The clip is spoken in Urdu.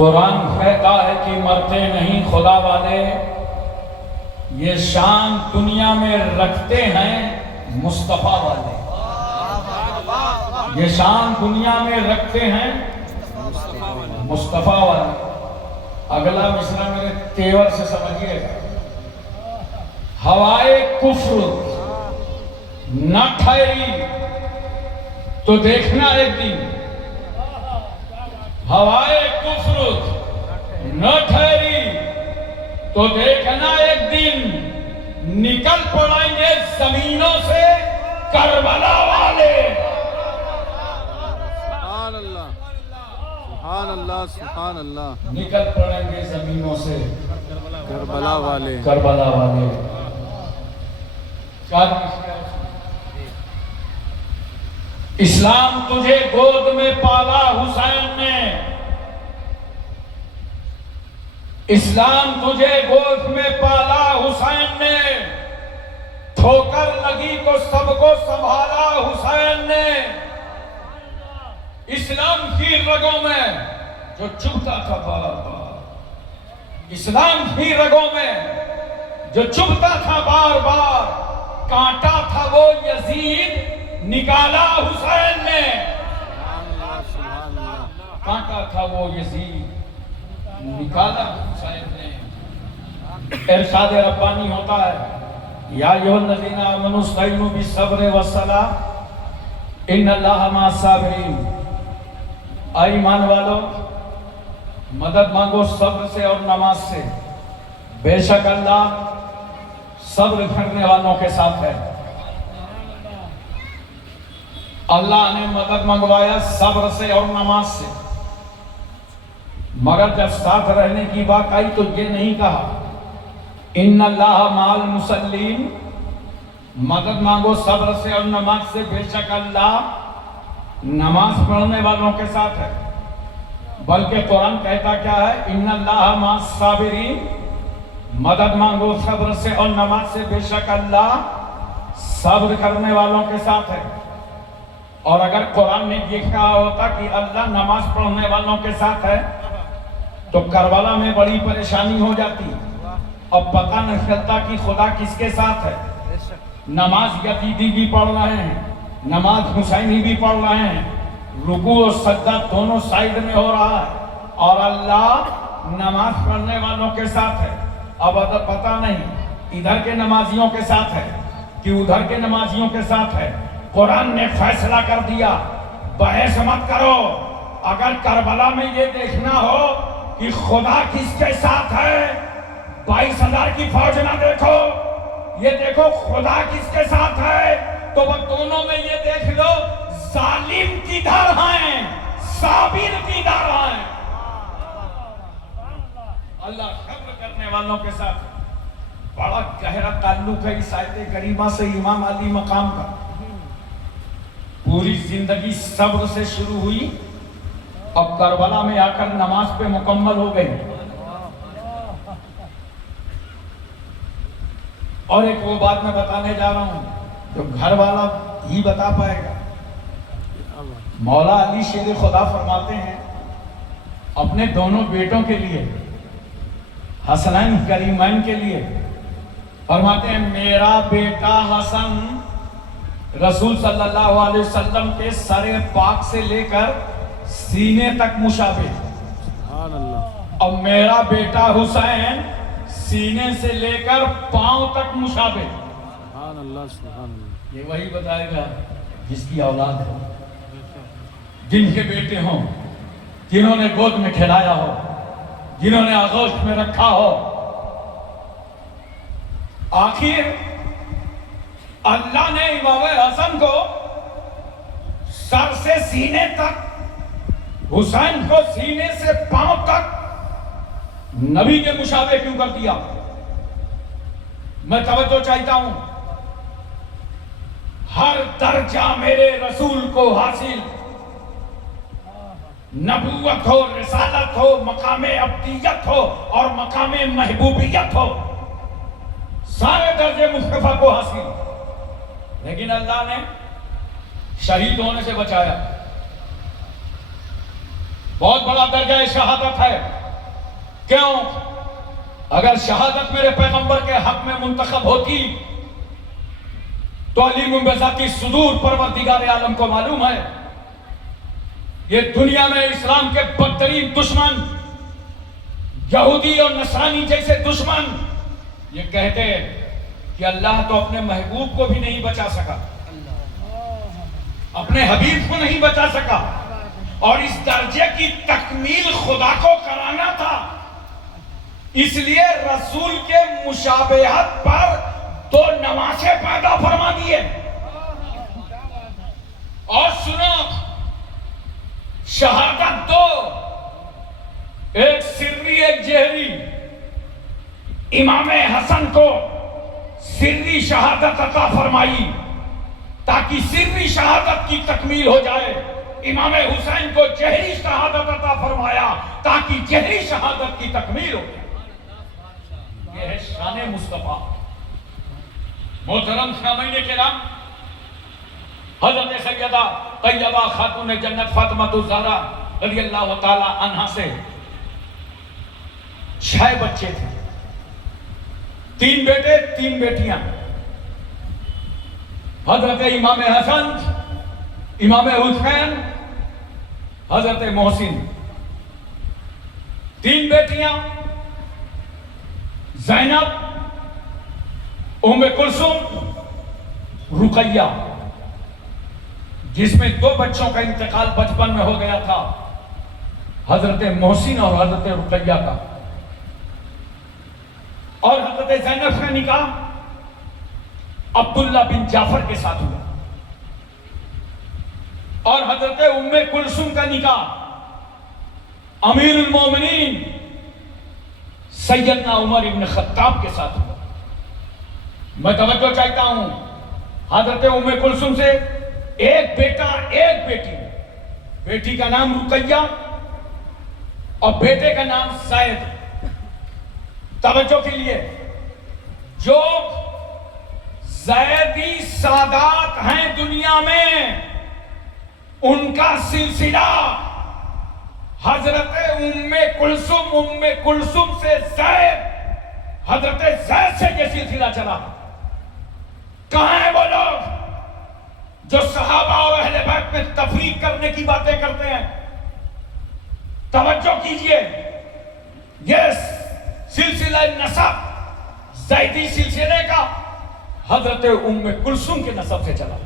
قرآن کہتا ہے کہ مرتے نہیں خدا والے، یہ شان دنیا میں رکھتے ہیں مصطفیٰ والے، یہ شان دنیا میں رکھتے ہیں مصطفیٰ والے۔ اگلا مصرع میرے تیور سے سمجھیے گا، ہوائے کفر نہ ٹھہری تو دیکھنا ایک دن، ہوائے کفر نہ ٹھہری تو دیکھنا ایک دن، نکل پڑیں گے زمینوں سے کربلا والے۔ سبحان اللہ سبحان اللہ سبحان اللہ، نکل پڑیں گے زمینوں سے کربلا والے۔ کربلا والے۔ اسلام تجھے گود میں پالا حسین نے، اسلام تجھے گود میں پالا حسین نے، ٹھوکر لگی تو سب کو سنبھالا حسین نے۔ اسلام کی رگوں میں جو چبھتا تھا بار بار، اسلام کی رگوں میں جو چبھتا تھا بار بار، کانٹا تھا وہ یزید نکالا حسین نے، کانٹا تھا وہ یزید نکالا حسین نے۔ ارشاد ربانی ہوتا ہے، یا ایھا الذین آمنوا استعینوا بالصبر والصلاۃ ان اللہ مع الصابرین۔ اے ایمان والو، مدد مانگو صبر سے اور نماز سے، بے شک اللہ صبر کرنے والوں کے ساتھ ہے۔ اللہ نے مدد منگوایا صبر سے اور نماز سے، مگر جب ساتھ رہنے کی بات آئی تو یہ نہیں کہا ان اللہ مع المصلین، مدد مانگو صبر سے اور نماز سے، بے شک اللہ نماز پڑھنے والوں کے ساتھ ہے، بلکہ قرآن کہتا کیا ہے، ان اللہ مع الصابرین، مدد مانگو صبر سے اور نماز سے، بے شک اللہ صبر کرنے والوں کے ساتھ ہے۔ اور اگر قرآن نے یہ کہا ہوتا کہ اللہ نماز پڑھنے والوں کے ساتھ ہے تو کربلا میں بڑی پریشانی ہو جاتی، اب پتہ نہیں چلتا کہ خدا کس کے ساتھ ہے۔ نماز یزیدی بھی پڑھ رہے ہیں، نماز حسینی بھی پڑھ رہے ہیں، رکوع اور سجدہ دونوں سائیڈ میں ہو رہا ہے، اور اللہ نماز پڑھنے والوں کے ساتھ ہے۔ اب اگر پتہ نہیں ادھر کے نمازیوں کے ساتھ ہے کہ ادھر کے نمازیوں کے ساتھ ہے، قرآن نے فیصلہ کر دیا، بحث مت کرو۔ اگر کربلا میں یہ دیکھنا ہو کہ خدا کس کے ساتھ ہے، 22,000 کی فوج نہ دیکھو، یہ دیکھو خدا کس کے ساتھ ہے، تو وہ دونوں میں یہ دیکھ لو ظالم کدھر ہیں، صابر کدھر ہیں۔ اللہ صبر کرنے والوں کے ساتھ بڑا گہرا تعلق ہے اس آیت کریمہ سے امام علی مقام کا۔ پوری زندگی صبر سے شروع ہوئی، اب کربلا میں آ کر نماز پہ مکمل ہو گئی۔ اور ایک وہ بات میں بتانے جا رہا ہوں جو گھر والا ہی بتا پائے گا۔ مولا علی شیر خدا فرماتے ہیں اپنے دونوں بیٹوں کے لیے، حسنین کریمین کے لیے، فرماتے ہیں میرا بیٹا حسن رسول صلی اللہ علیہ وسلم کے سر پاک سے لے کر سینے تک مشابہ، سبحان اللہ، اور میرا بیٹا حسین سینے سے لے کر پاؤں تک مشابہ۔ سبحان اللہ سبحان اللہ۔ یہ وہی بتائے گا جس کی اولاد ہو، جن کے بیٹے ہوں، جنہوں نے گود میں کھلایا ہو، جنہوں نے آغوش میں رکھا ہو۔ آخر اللہ نے امام حسن کو سر سے سینے تک، حسین کو سینے سے پاؤں تک نبی کے مشابہ کیوں کر دیا؟ میں توجہ چاہتا ہوں، ہر درجہ میرے رسول کو حاصل، نبوت ہو، رسالت ہو، مقام عبدیت ہو اور مقام محبوبیت ہو، سارے درجے مصطفیٰ کو حاصل، لیکن اللہ نے شہید ہونے سے بچایا۔ بہت بڑا درجہ شہادت ہے. کیوں؟ اگر شہادت میرے پیغمبر کے حق میں منتخب ہوتی تو علیم بذات صدور پروردگار عالم کو معلوم ہے یہ دنیا میں اسلام کے بدترین دشمن یہودی اور نصرانی جیسے دشمن یہ کہتے کہ اللہ تو اپنے محبوب کو بھی نہیں بچا سکا, اپنے حبیب کو نہیں بچا سکا, اور اس درجے کی تکمیل خدا کو کرانا تھا, اس لیے رسول کے مشابہت پر دو نمازیں پیدا فرما دیے. اور سنو, شہادت دو, ایک سری ایک جہری. امام حسن کو سری شہادت عطا فرمائی تاکہ سری شہادت کی تکمیل ہو جائے, امام حسین کو جہری شہادت عطا فرمایا تاکہ جہری شہادت کی تکمیل ہو جائے. یہ ہے شان مصطفیٰ. محترم سامعین کرام, حضرت سیدہ طیبہ خاتون جنت فاطمہ الزہرا رضی اللہ تعالی عنہا سے 6 بچے تھے, 3 بیٹے 3 بیٹیاں. حضرت امام حسن, امام حسین, حضرت محسن. 3 بیٹیاں زینب, ام کلثوم, رقیہ, جس میں 2 بچوں کا انتقال بچپن میں ہو گیا تھا, حضرت محسن اور حضرت رقیہ کا. اور حضرت زینب کا نکاح عبداللہ بن جعفر کے ساتھ ہوا, اور حضرت ام کلثوم کا نکاح امیر المومنین سیدنا عمر ابن خطاب کے ساتھ ہوا. میں توجہ چاہتا ہوں, حضرت ام کلثوم سے 1 بیٹا 1 بیٹی, بیٹی کا نام رقیہ اور بیٹے کا نام زید. توجہ کے لیے, جو زیدی سادات ہیں دنیا میں ان کا سلسلہ حضرت ام کلثوم سے زید, حضرت زید سے یہ سلسلہ چلا. کہاں ہیں وہ لوگ جو صحابہ اور اہل بیت میں تفریق کرنے کی باتیں کرتے ہیں؟ توجہ کیجئے, یہ سلسلہ نسب زیدی سلسلے کا حضرت ام کلثوم کے نسب سے چلا.